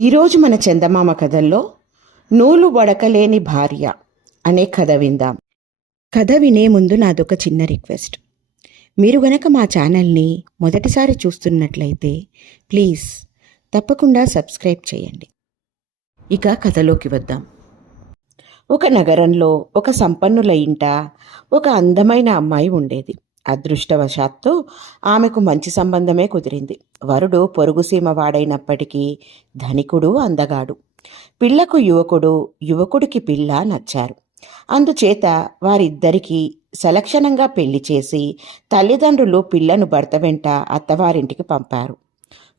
ఈరోజు మన చందమామ కథల్లో నూలు వడకలేని భార్య అనే కథ విందాం. కథ వినే ముందు నాదొక చిన్న రిక్వెస్ట్. మీరు గనక మా ఛానల్ని మొదటిసారి చూస్తున్నట్లయితే ప్లీజ్ తప్పకుండా సబ్స్క్రైబ్ చేయండి. ఇక కథలోకి వద్దాం. ఒక నగరంలో ఒక సంపన్నుల ఇంట ఒక అందమైన అమ్మాయి ఉండేది. అదృష్టవశాత్తు ఆమెకు మంచి సంబంధమే కుదిరింది. వరుడు పొరుగుసీమ వాడైనప్పటికీ ధనికుడు అందగాడు. పిల్లకు యువకుడు యువకుడికి పిల్ల నచ్చారు. అందుచేత వారిద్దరికీ సలక్షణంగా పెళ్ళి చేసి తల్లిదండ్రులు పిల్లను భర్త వెంట అత్తవారింటికి పంపారు.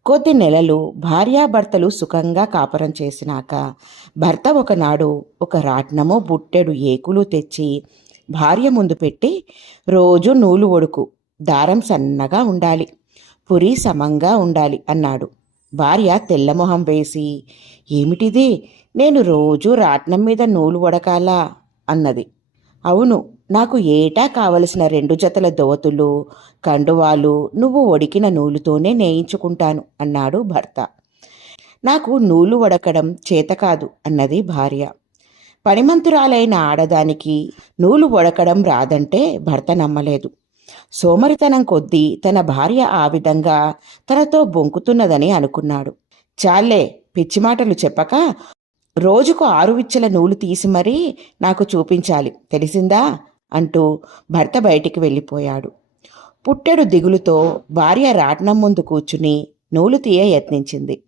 కొద్ది నెలలు భార్యాభర్తలు సుఖంగా కాపురం చేసినాక భర్త ఒకనాడు ఒక రాట్నము బుట్టెడు ఏకులు తెచ్చి భార్య ముందు పెట్టి రోజు నూలు ఒడుకు దారం సన్నగా ఉండాలి పురి సమంగా ఉండాలి అన్నాడు. భార్య తెల్లమొహం వేసి ఏమిటిది? నేను రోజు రాట్నం మీద నూలు వడకాలా అన్నది. అవును నాకు ఏటా కావలసిన రెండు జతల దోవతులు కండువాలు నువ్వు ఒడికిన నూలుతోనే నేయించుకుంటాను అన్నాడు భర్త. నాకు నూలు వడకడం చేత కాదు అన్నది భార్య. పనిమంతురాలైన ఆడదానికి నూలు వడకడం రాదంటే భర్త నమ్మలేదు. సోమరితనం కొద్దీ తన భార్య ఆ విధంగా తనతో బొంకుతున్నదని అనుకున్నాడు. చాలే పిచ్చిమాటలు చెప్పక రోజుకు ఆరు విచ్చల నూలు తీసి మరీ నాకు చూపించాలి తెలిసిందా? అంటూ భర్త బయటికి వెళ్ళిపోయాడు. పుట్టెడు దిగులుతో భార్య రాట్నం ముందు కూర్చుని నూలు తీయ యత్నించింది.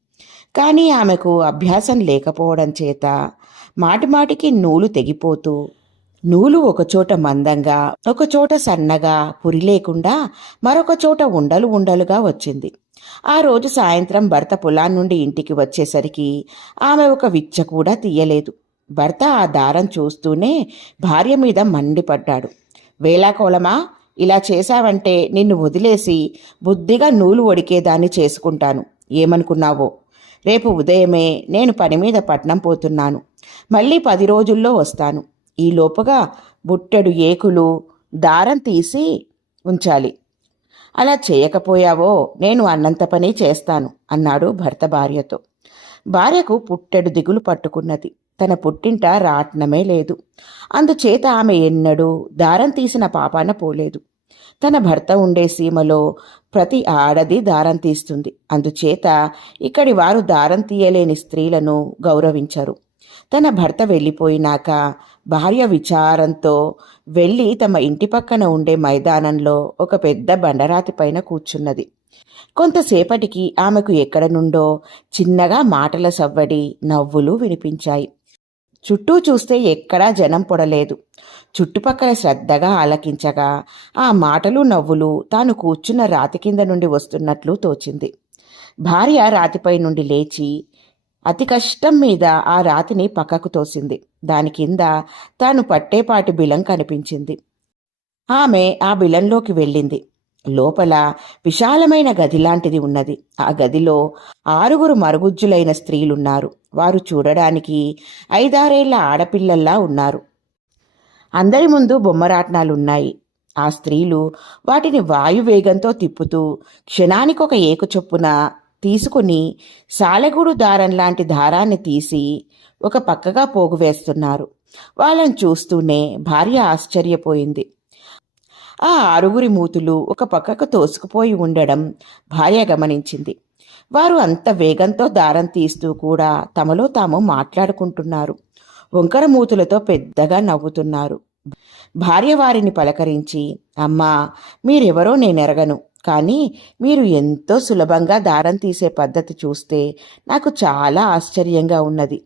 కానీ ఆమెకు అభ్యాసం లేకపోవడం చేత మాటిమాటికి నూలు తెగిపోతూ నూలు ఒకచోట మందంగా ఒకచోట సన్నగా పురి లేకుండా మరొక చోట ఉండలు ఉండలుగా వచ్చింది. ఆ రోజు సాయంత్రం భర్త పొలాన్ నుండి ఇంటికి వచ్చేసరికి ఆమె ఒక విచ్చ కూడా తీయలేదు. భర్త ఆ దారం చూస్తూనే భార్య మీద మండిపడ్డాడు. వేలాకోలమా ఇలా చేశావంటే నిన్ను వదిలేసి బుద్ధిగా నూలు ఒడికేదాన్ని చేసుకుంటాను. ఏమనుకున్నావో? రేపు ఉదయమే నేను పని మీద పట్నం పోతున్నాను. మళ్ళీ పది రోజుల్లో వస్తాను. ఈ లోపుగా బుట్టెడు ఏకులు దారం తీసి ఉంచాలి. అలా చేయకపోయావో నేను అన్నంత పని చేస్తాను అన్నాడు భర్త భార్యతో. భార్యకు పుట్టెడు దిగులు పట్టుకున్నది. తన పుట్టింట రాట్నమే లేదు. అందుచేత ఆమె ఎన్నడూ దారం తీసిన పాపాన పోలేదు. తన భర్త ఉండే సీమలో ప్రతి ఆడది దారం తీస్తుంది. అందుచేత ఇక్కడి వారు దారం తీయలేని స్త్రీలను గౌరవించరు. తన భర్త వెళ్ళిపోయినాక భార్య విచారంతో వెళ్ళి తమ ఇంటి పక్కన ఉండే మైదానంలో ఒక పెద్ద బండరాతి పైన కూర్చున్నది. కొంతసేపటికి ఆమెకు ఎక్కడ నుండో చిన్నగా మాటల సవ్వడి నవ్వులు వినిపించాయి. చుట్టూ చూస్తే ఎక్కడా జనం పొడలేదు. చుట్టుపక్కల శ్రద్ధగా ఆలకించగా ఆ మాటలు నవ్వులు తాను కూర్చున్న రాతి కింద నుండి వస్తున్నట్లు తోచింది. భార్య రాతిపై నుండి లేచి అతి కష్టం మీద ఆ రాతిని పక్కకు తోసింది. దాని కింద తాను పట్టేపాటి బిలం కనిపించింది. ఆమె ఆ బిలంలోకి వెళ్ళింది. లోపల విశాలమైన గది లాంటిది ఉన్నది. ఆ గదిలో ఆరుగురు మరుగుజ్జులైన స్త్రీలున్నారు. వారు చూడడానికి ఐదారేళ్ళ ఆడపిల్లల్లా ఉన్నారు. అందరి ముందు బొమ్మరాట్నాలున్నాయి. ఆ స్త్రీలు వాటిని వాయువేగంతో తిప్పుతూ క్షణానికొక ఏకు చొప్పున తీసుకుని సాలెగూడు దారం లాంటి దారాన్ని తీసి ఒక పక్కగా పోగు వేస్తున్నారు. వాళ్ళని చూస్తూనే భార్య ఆశ్చర్యపోయింది. ఆ ఆరుగురి మూతులు ఒక పక్కకు తోసుకుపోయి ఉండడం భార్య గమనించింది. వారు అంత వేగంతో దారం తీస్తూ కూడా తమలో తాము మాట్లాడుకుంటున్నారు. వంకర మూతులతో పెద్దగా నవ్వుతున్నారు. భార్య వారిని పలకరించి అమ్మా మీరెవరో నేనెరగను. కానీ మీరు ఎంతో సులభంగా దారం తీసే పద్ధతి చూస్తే నాకు చాలా ఆశ్చర్యంగా ఉన్నది.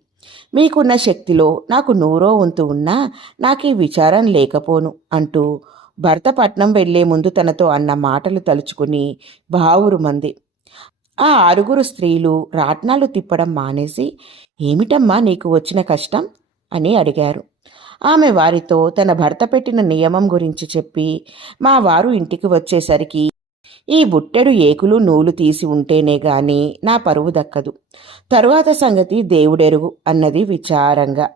మీకున్న శక్తిలో నాకు నూరో వంతు ఉన్నా నాకు ఈ విచారం లేకపోను అంటూ భర్త పట్నం వెళ్ళే ముందు తనతో అన్న మాటలు తలుచుకుని బావురు మంది. ఆ ఆరుగురు స్త్రీలు రాట్నాలు తిప్పడం మానేసి ఏమిటమ్మా నీకు వచ్చిన కష్టం? అని అడిగారు. ఆమె వారితో తన భర్త పెట్టిన నియమం గురించి చెప్పి మా వారు ఇంటికి వచ్చేసరికి ఈ బుట్టెడు ఏకులు నూలు తీసి ఉంటేనే గాని నా పరువు దక్కదు. తరువాత సంగతి దేవుడెరుగు అన్నది విచారంగా.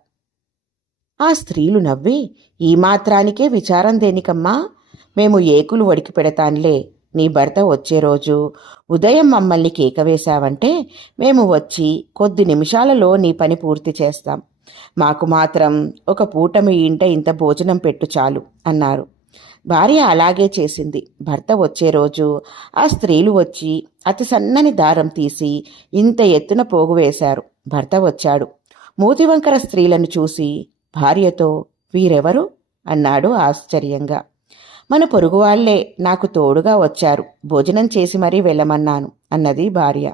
ఆ స్త్రీలు నవ్వి ఈ మాత్రానికే విచారం దేనికమ్మా? మేము ఏకులు వడికి పెడతాన్లే నీ భర్త వచ్చే రోజు ఉదయం మమ్మల్ని కేకవేశావంటే మేము వచ్చి కొద్ది నిమిషాలలో నీ పని పూర్తి చేస్తాం. మాకు మాత్రం ఒక పూట మీ ఇంట ఇంత భోజనం పెట్టు చాలు అన్నారు. భార్య అలాగే చేసింది. భర్త వచ్చే రోజు ఆ స్త్రీలు వచ్చి అతి సన్నని దారం తీసి ఇంత ఎత్తున పోగు వేశారు. భర్త వచ్చాడు. మూతివంకర స్త్రీలను చూసి భార్యతో వీరెవరు? అన్నాడు ఆశ్చర్యంగా. మన పొరుగు వాళ్ళే నాకు తోడుగా వచ్చారు. భోజనం చేసి మరీ వెళ్ళమన్నాను అన్నది భార్య.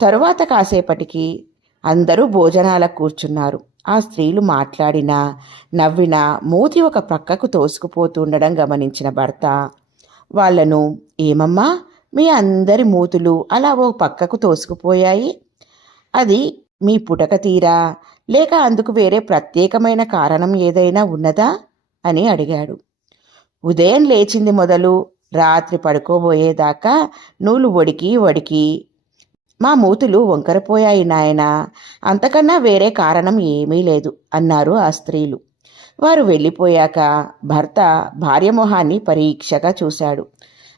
తరువాత కాసేపటికి అందరూ భోజనాలకు కూర్చున్నారు. ఆ స్త్రీలు మాట్లాడినా నవ్వినా మూతి ఒక ప్రక్కకు తోసుకుపోతుండడం గమనించిన భర్త వాళ్ళను ఏమమ్మా? మీ అందరి మూతులు అలా ఓ పక్కకు తోసుకుపోయాయి? అది మీ పుటక తీరా? లేక అందుకు వేరే ప్రత్యేకమైన కారణం ఏదైనా ఉన్నదా? అని అడిగాడు. ఉదయం లేచింది మొదలు రాత్రి పడుకోబోయేదాకా నూలు వడికి వడికి మా మూతులు వంకరపోయాయి నాయనా. అంతకన్నా వేరే కారణం ఏమీ లేదు అన్నారు ఆ స్త్రీలు. వారు వెళ్ళిపోయాక భర్త భార్య మొహాన్ని పరీక్షగా చూశాడు.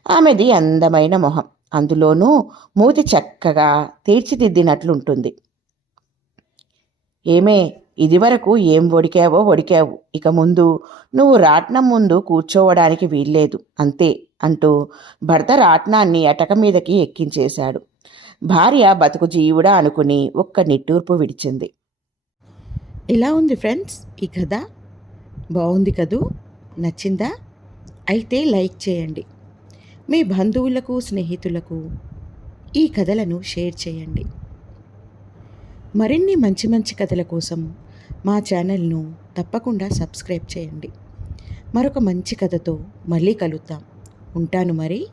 ఆమెది అందమైన మొహం. అందులోనూ మూతి చక్కగా తీర్చిదిద్దినట్లుంటుంది. ఏమే ఇదివరకు ఏం వడికావో వడికావు. ఇక ముందు నువ్వు రాట్నం ముందు కూర్చోవడానికి వీల్లేదు. అంతే అంటూ భర్త రాట్నాన్ని అటక మీదకి ఎక్కించేశాడు. భార్య బతుకు జీవుడా అనుకుని ఒక్క నిట్టూర్పు విడిచింది. ఇలా ఉంది ఫ్రెండ్స్ ఈ కథ. బాగుంది కదూ? నచ్చిందా? అయితే లైక్ చేయండి. మీ బంధువులకు స్నేహితులకు ఈ కథలను షేర్ చేయండి. మరిన్ని మంచి మంచి కథల కోసం మా ఛానల్ను తప్పకుండా సబ్స్క్రైబ్ చేయండి. మరొక మంచి కథతో మళ్ళీ కలుద్దాం. ఉంటాను మరి.